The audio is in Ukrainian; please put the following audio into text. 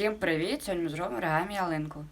Всім привіт! Сьогодні ми зробимо реальну ялинку.